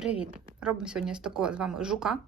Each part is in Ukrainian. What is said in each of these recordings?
Привіт! Робимо сьогодні з такого з вами жука.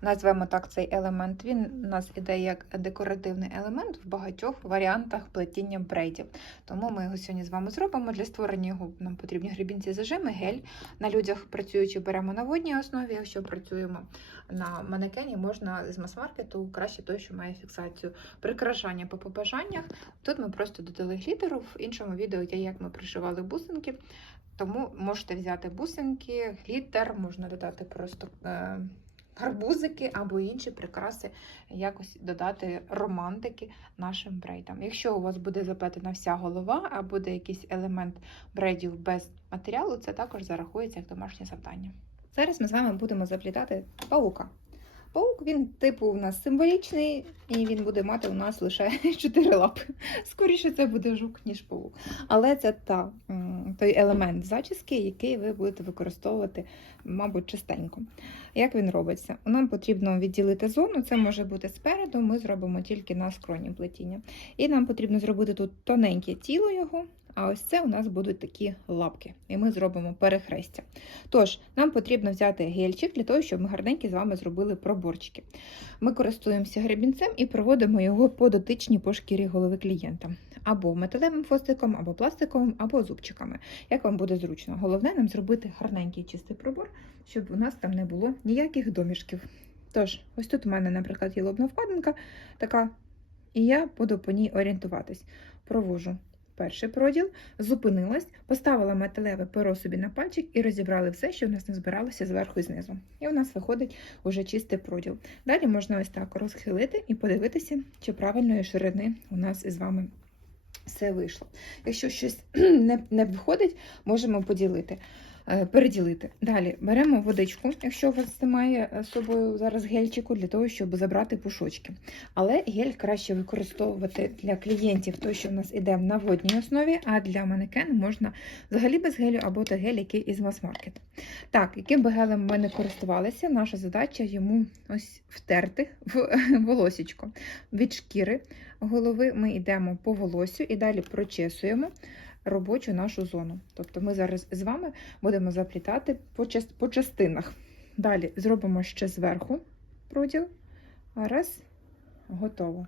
Назвемо так цей елемент. Він у нас іде як декоративний елемент в багатьох варіантах плетіння брейдів. Тому ми його сьогодні з вами зробимо. Для створення його нам потрібні гребінці зажими, гель. На людях працюючи беремо на водній основі. Якщо працюємо на манекені, можна з мас-маркету краще той, що має фіксацію. Прикрашання по побажаннях. Тут ми просто додали глітеру. В іншому відео є, як ми пришивали бусинки. Тому можете взяти бусинки, глітер, можна додати просто е, гарбузики або інші прикраси, якось додати романтики нашим брейдам. Якщо у вас буде заплетена вся голова, а буде якийсь елемент брейдів без матеріалу, це також зарахується як домашнє завдання. Зараз ми з вами будемо заплітати паука. Паук він типу у нас символічний, і він буде мати у нас лише чотири лапи. Скоріше це буде жук, ніж паук. Але це та, той елемент зачіски, який ви будете використовувати, мабуть, частенько. Як він робиться? Нам потрібно відділити зону, це може бути спереду, ми зробимо тільки на скроні плетіння. І нам потрібно зробити тут тоненьке тіло його, а ось це у нас будуть такі лапки, і ми зробимо перехрестя. Тож, нам потрібно взяти гельчик для того, щоб ми гарненько з вами зробили проборчики. Ми користуємося гребінцем і проводимо його по дотичній по шкірі голови клієнта. Або металевим фостиком, або пластиковим, або зубчиками. Як вам буде зручно. Головне нам зробити гарненький чистий пробор, щоб у нас там не було ніяких домішків. Тож, ось тут у мене, наприклад, є лобна вкладинка така, і я буду по ній орієнтуватись. Провожу перший проділ, зупинилась, поставила металеве перо собі на пальчик і розібрали все, що в нас не збиралося зверху і знизу. І у нас виходить уже чистий проділ. Далі можна ось так розхилити і подивитися, чи правильної ширини у нас із вами все вийшло. Якщо щось не, не виходить, можемо поділити. Е, Переділити. Далі беремо водичку, якщо у вас немає е, з собою зараз гельчику, для того, щоб забрати пушочки. Але гель краще використовувати для клієнтів, той, що в нас іде на водній основі, а для манекен можна взагалі без гелю або та гель, який із мас-маркету. Так, яким би гелем ми не користувалися, наша задача йому ось втерти в волосічко. Від шкіри голови ми йдемо по волосю і далі прочесуємо робочу нашу зону. Тобто ми зараз з вами будемо заплітати по, част- по частинах. Далі зробимо ще зверху проділ. Раз, готово.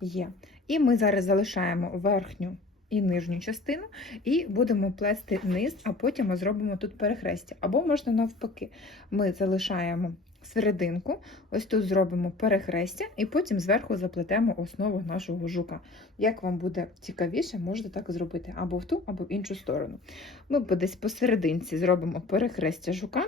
Є. І ми зараз залишаємо верхню і нижню частину, і будемо плести низ, а потім ми зробимо тут перехрестя. Або можна навпаки. Ми залишаємо серединку, ось тут зробимо перехрестя, і потім зверху заплетемо основу нашого жука. Як вам буде цікавіше, можете так зробити або в ту, або в іншу сторону. Ми десь посерединці зробимо перехрестя жука.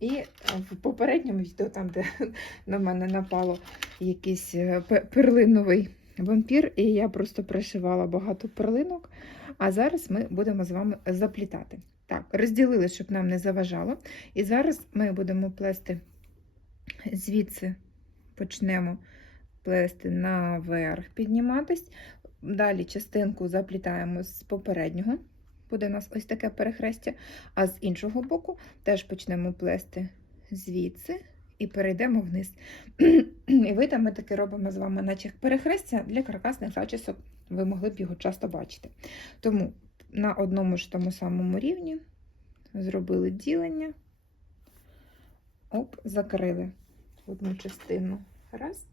І в попередньому відео, там, де на мене напало якийсь е, перлиновий вампір, і я просто пришивала багато перлинок. А зараз ми будемо з вами заплітати. Так, розділили, щоб нам не заважало. І зараз ми будемо плести звідси, почнемо плести наверх, підніматись. Далі частинку заплітаємо з попереднього. Буде у нас ось таке перехрестя, а з іншого боку теж почнемо плести звідси і перейдемо вниз. І вийде, ми таки робимо з вами, наче перехрестя для каркасних зачісок. Ви могли б його часто бачити. Тому на одному ж тому самому рівні зробили ділення, оп, закрили одну частину. Раз.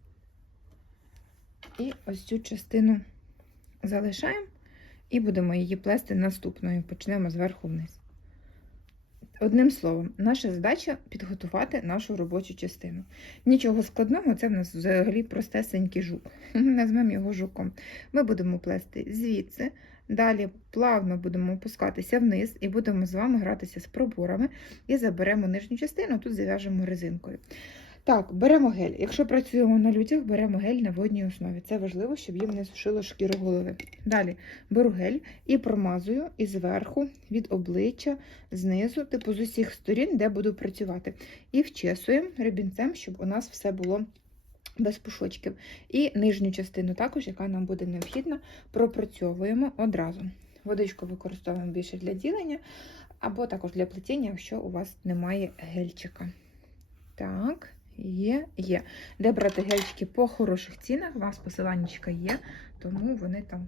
І ось цю частину залишаємо і будемо її плести наступною. Почнемо зверху вниз. Одним словом, наша задача підготувати нашу робочу частину. Нічого складного, це в нас взагалі простесенький жук. Назвемо його жуком. Ми будемо плести звідси, далі плавно будемо опускатися вниз і будемо з вами гратися з проборами і заберемо нижню частину, тут зав'яжемо резинкою. Так, беремо гель. Якщо працюємо на людях, беремо гель на водній основі. Це важливо, щоб їм не сушило шкіру голови. Далі беру гель і промазую і зверху, від обличчя, знизу, типу з усіх сторін, де буду працювати. І вчесуємо ребінцем, щоб у нас все було без пушочків. І нижню частину також, яка нам буде необхідна, пропрацьовуємо одразу. Водичку використовуємо більше для ділення, або також для плетіння, якщо у вас немає гельчика. Так, є, є. Де брати гельчики по хороших цінах, у вас посиланнячка є, тому вони там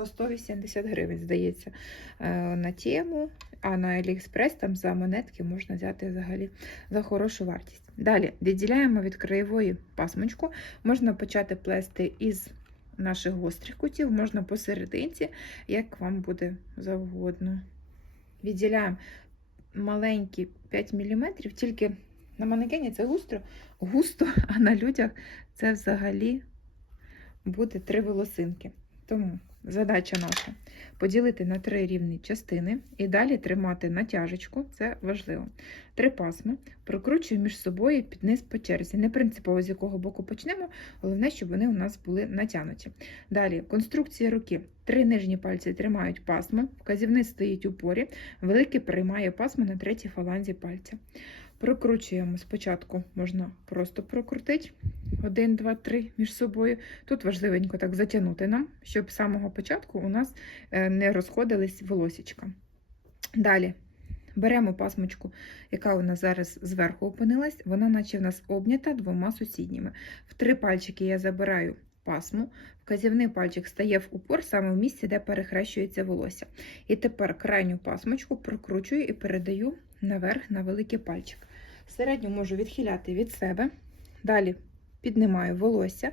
по 180 гривень, здається, е, на тему, а на Aliexpress там за монетки можна взяти взагалі за хорошу вартість. Далі відділяємо від краєвої пасмочку. Можна почати плести із наших гострих кутів, можна посерединці, як вам буде завгодно. Відділяємо маленькі 5 мм, тільки на манекені це густо, густо, а на людях це взагалі буде три волосинки. Тому задача наша поділити на три рівні частини і далі тримати натяжечку, це важливо. Три пасми прокручую між собою під низ по черзі. Не принципово з якого боку почнемо, головне, щоб вони у нас були натягнуті. Далі конструкція руки. Три нижні пальці тримають пасмо, вказівник стоїть у порі, великий приймає пасмо на третій фаланзі пальця. Прокручуємо спочатку, можна просто прокрутити. Один, два, три між собою. Тут важливенько так затягнути нам, щоб з самого початку у нас е, не розходились волосічка. Далі беремо пасмочку, яка у нас зараз зверху опинилась, вона наче в нас обнята двома сусідніми. В три пальчики я забираю пасму, вказівний пальчик стає в упор саме в місці, де перехрещується волосся. І тепер крайню пасмочку прокручую і передаю наверх на великий пальчик. Середню можу відхиляти від себе. Далі піднімаю волосся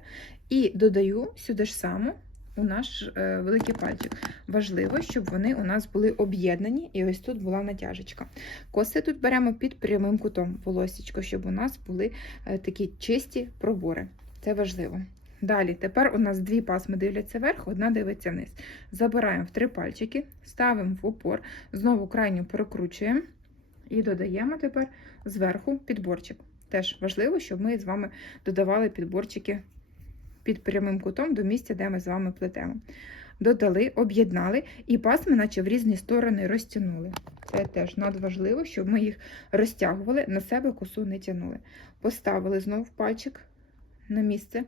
і додаю сюди ж само у наш е, великий пальчик. Важливо, щоб вони у нас були об'єднані, і ось тут була натяжечка. Коси тут беремо під прямим кутом волосічко, щоб у нас були е, такі чисті пробори. Це важливо. Далі, тепер у нас дві пасми дивляться вверх, одна дивиться вниз. Забираємо в три пальчики, ставимо в опор, знову крайню перекручуємо і додаємо тепер зверху підборчик. Теж важливо, щоб ми з вами додавали підборчики під прямим кутом до місця, де ми з вами плетемо. Додали, об'єднали і пасми, наче в різні сторони, розтягнули. Це теж надважливо, щоб ми їх розтягували, на себе косу не тягнули. Поставили знову пальчик на місце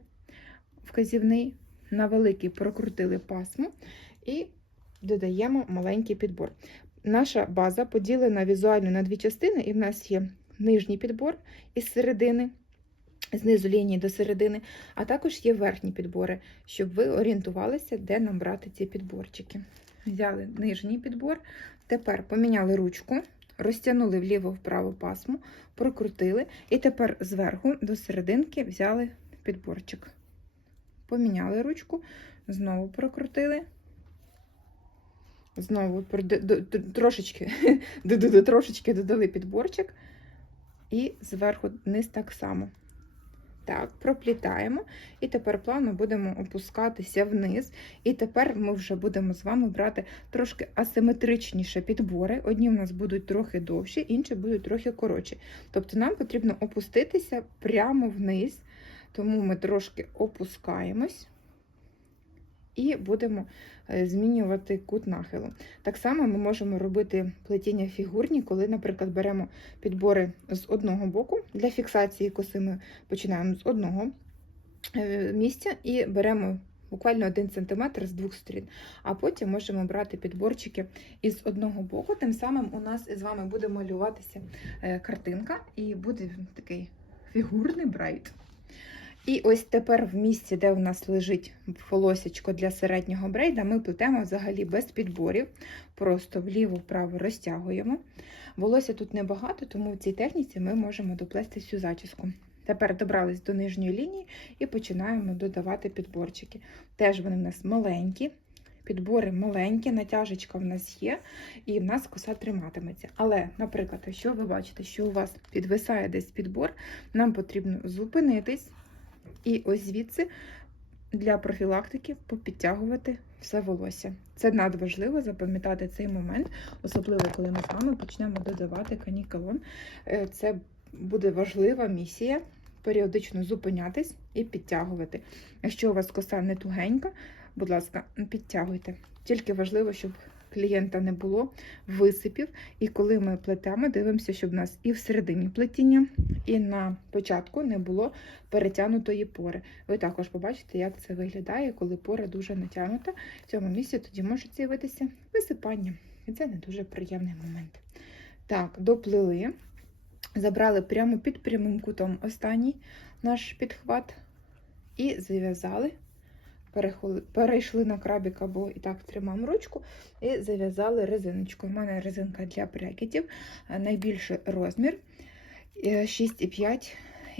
вказівний, на великий прокрутили пасму і додаємо маленький підбор. Наша база поділена візуально на дві частини, і в нас є нижній підбор із середини, знизу лінії до середини, а також є верхні підбори, щоб ви орієнтувалися, де нам брати ці підборчики. Взяли нижній підбор, тепер поміняли ручку, розтягнули вліво-вправо пасму, прокрутили, і тепер зверху до серединки взяли підборчик. Поміняли ручку, знову прокрутили. Знову трошечки, трошечки додали підборчик і зверху вниз так само. Так, проплітаємо, і тепер плавно будемо опускатися вниз. І тепер ми вже будемо з вами брати трошки асиметричніше підбори. Одні в нас будуть трохи довші, інші будуть трохи коротші. Тобто нам потрібно опуститися прямо вниз, тому ми трошки опускаємось і будемо е, змінювати кут нахилу. Так само ми можемо робити плетіння фігурні, коли, наприклад, беремо підбори з одного боку. Для фіксації коси ми починаємо з одного е, місця і беремо буквально 1 см з двох сторін. А потім можемо брати підборчики із одного боку. Тим самим у нас з вами буде малюватися е, картинка, і буде такий фігурний брайт. І ось тепер в місці, де у нас лежить волосечко для середнього брейда, ми плетемо взагалі без підборів, просто вліво-вправо розтягуємо. Волосся тут небагато, тому в цій техніці ми можемо доплести всю зачіску. Тепер добрались до нижньої лінії і починаємо додавати підборчики. Теж вони в нас маленькі, підбори маленькі, натяжечка в нас є, і в нас коса триматиметься. Але, наприклад, якщо ви бачите, що у вас підвисає десь підбор, нам потрібно зупинитись. І ось звідси для профілактики попідтягувати все волосся. Це надважливо запам'ятати цей момент, особливо коли ми з вами почнемо додавати канікалон. Е, це буде важлива місія періодично зупинятись і підтягувати. Якщо у вас коса не тугенька, будь ласка, підтягуйте. Тільки важливо, щоб клієнта не було висипів. І коли ми плетемо, дивимося, щоб в нас і в середині плетіння, і на початку не було перетягнутої пори. Ви також побачите, як це виглядає, коли пора дуже натягнута. В цьому місці тоді можуть з'явитися висипання. І це не дуже приємний момент. Так, доплили, забрали прямо під прямим кутом останній наш підхват і зав'язали перейшли на крабік або і так тримаємо ручку і зав'язали резиночкою. У мене резинка для брекетів, е, найбільший розмір е, 6,5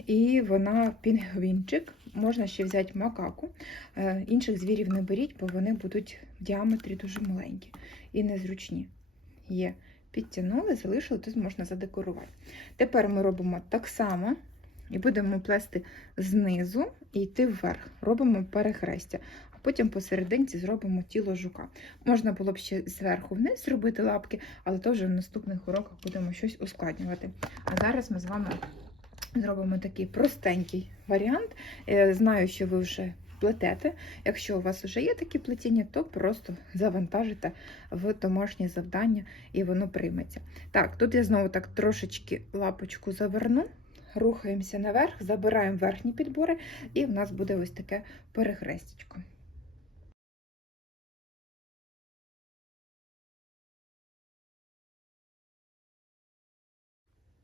і вона пінгвінчик. Можна ще взяти макаку. Е, Інших звірів не беріть, бо вони будуть в діаметрі дуже маленькі і незручні. Є. Підтягнули, залишили, тут можна задекорувати. Тепер ми робимо так само і будемо плести знизу і йти вверх. Робимо перехрестя, а потім посерединці зробимо тіло жука. Можна було б ще зверху вниз зробити лапки, але то вже в наступних уроках будемо щось ускладнювати. А зараз ми з вами зробимо такий простенький варіант. Е, Знаю, що ви вже плетете. Якщо у вас вже є такі плетіння, то просто завантажите в домашнє завдання і воно прийметься. Так, тут я знову так трошечки лапочку заверну, рухаємося наверх, забираємо верхні підбори, і в нас буде ось таке перехрестечко.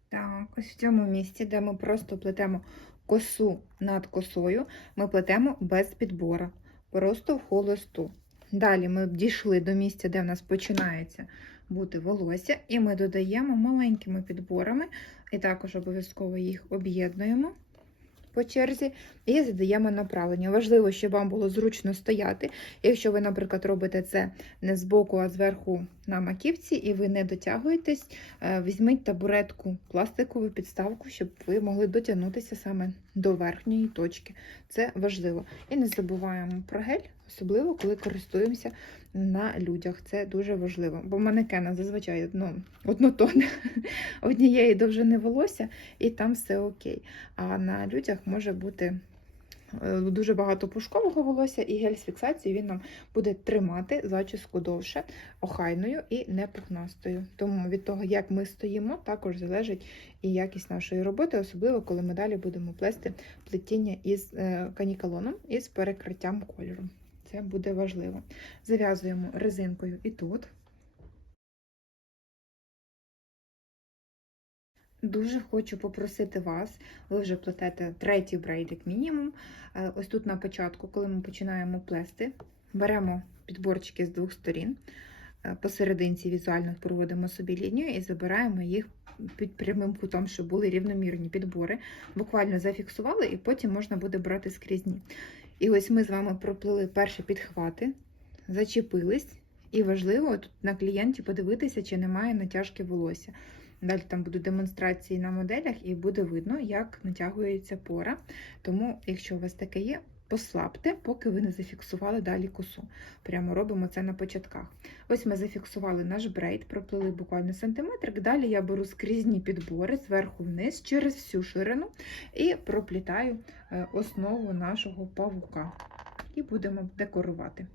Так, ось в цьому місці, де ми просто плетемо косу над косою, ми плетемо без підбора, просто в холосту. Далі ми дійшли до місця, де в нас починається бути волосся, і ми додаємо маленькими підборами, і також обов'язково їх об'єднуємо по черзі і задаємо направлення. Важливо, щоб вам було зручно стояти. Якщо ви, наприклад, робите це не збоку, а зверху на маківці, і ви не дотягуєтесь, е, візьміть табуретку, пластикову підставку, щоб ви могли дотягнутися саме до верхньої точки. Це важливо. І не забуваємо про гель, особливо коли користуємося на людях. Це дуже важливо. Бо манекена зазвичай одно, однотонне однієї довжини волосся, і там все окей. А на людях може бути дуже багато пушкового волосся, і гель з фіксацією він нам буде тримати зачіску довше, охайною і непухнастою. Тому від того, як ми стоїмо, також залежить і якість нашої роботи, особливо коли ми далі будемо плести плетіння із е, канікалоном із перекриттям кольору. Це буде важливо. Зав'язуємо резинкою і тут. Дуже хочу попросити вас, ви вже плетете третій брейдик мінімум. Е, Ось тут на початку, коли ми починаємо плести, беремо підборчики з двох сторін, е, посерединці візуально проводимо собі лінію і забираємо їх під прямим кутом, щоб були рівномірні підбори. Буквально зафіксували, і потім можна буде брати скрізні. І ось ми з вами проплили перші підхвати, зачепились, і важливо тут на клієнті подивитися, чи немає натяжки волосся. Далі там будуть демонстрації на моделях, і буде видно, як натягується пора. Тому, якщо у вас таке є, послабте, поки ви не зафіксували далі косу. Прямо робимо це на початках. Ось ми зафіксували наш брейд, проплили буквально сантиметр. Далі я беру скрізні підбори зверху вниз через всю ширину і проплітаю е, основу нашого павука. І будемо декорувати.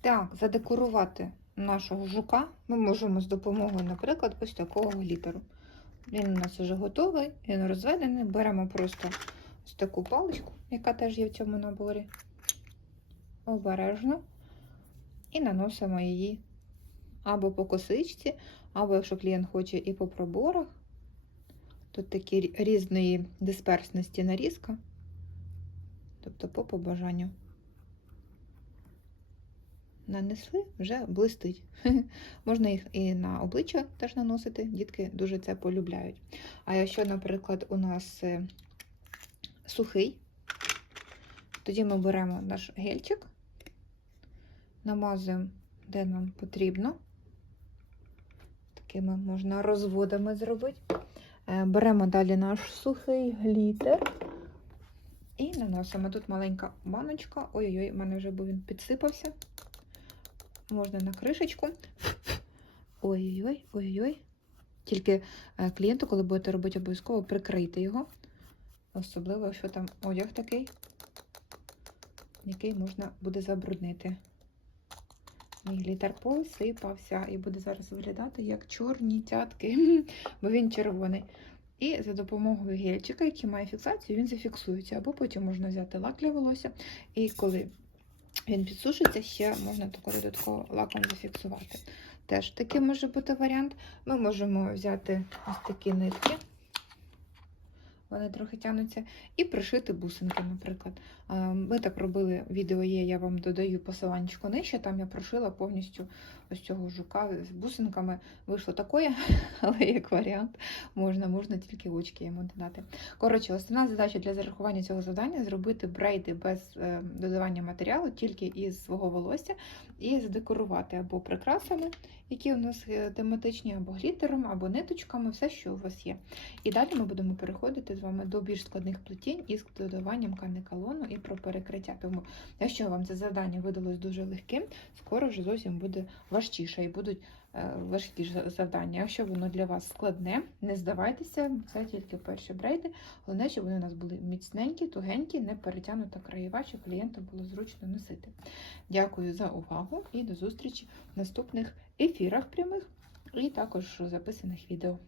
Так, задекорувати нашого жука ми можемо з допомогою, наприклад, ось такого глітеру. Він у нас вже готовий, він розведений. Беремо просто ось таку паличку, яка теж є в цьому наборі. Обережно. І наносимо її або по косичці, або якщо клієнт хоче і по проборах. Тут такі різної дисперсності нарізка, тобто по побажанню нанесли, вже блистить. Можна їх і на обличчя теж наносити, дітки дуже це полюбляють. А якщо, наприклад, у нас е, сухий, тоді ми беремо наш гельчик, намазуємо, де нам потрібно. Такими можна розводами зробити. Е, Беремо далі наш сухий глітер. І наносимо. Тут маленька баночка. Ой-ой-ой, в мене вже був він підсипався можна на кришечку. Ой-ой-ой, ой-ой. Тільки е, клієнту, коли будете робити, обов'язково прикрийте його. Особливо, якщо там одяг такий, який можна буде забруднити. Мій глітер посипався і буде зараз виглядати як чорні тятки, бо він червоний. І за допомогою гельчика, який має фіксацію, він зафіксується. Або потім можна взяти лак для волосся. І коли він підсушиться, ще можна таку додатково лаком зафіксувати. Теж такий може бути варіант. Ми можемо взяти ось такі нитки. Вони трохи тягнуться, і пришити бусинки, наприклад. Ми так робили, відео є, я вам додаю посиланчику нижче. Там я прошила повністю ось цього жука з бусинками. Вийшло такое, але як варіант можна, можна тільки очки йому додати. Коротше, основна задача для зарахування цього завдання зробити брейди без е, додавання матеріалу, тільки із свого волосся, і задекорувати або прикрасами, які у нас е, тематичні, або глітером, або ниточками, все, що у вас є. І далі ми будемо переходити з вами до більш складних плетінь із додаванням канекалону і про перекриття. Тому, якщо вам це завдання видалось дуже легким, скоро вже зовсім буде важчіше і будуть е, важкі завдання. Якщо воно для вас складне, не здавайтеся, це тільки перші брейди. Головне, щоб вони у нас були міцненькі, тугенькі, не перетягнута краєва, щоб клієнту було зручно носити. Дякую за увагу і до зустрічі в наступних ефірах прямих і також записаних відео.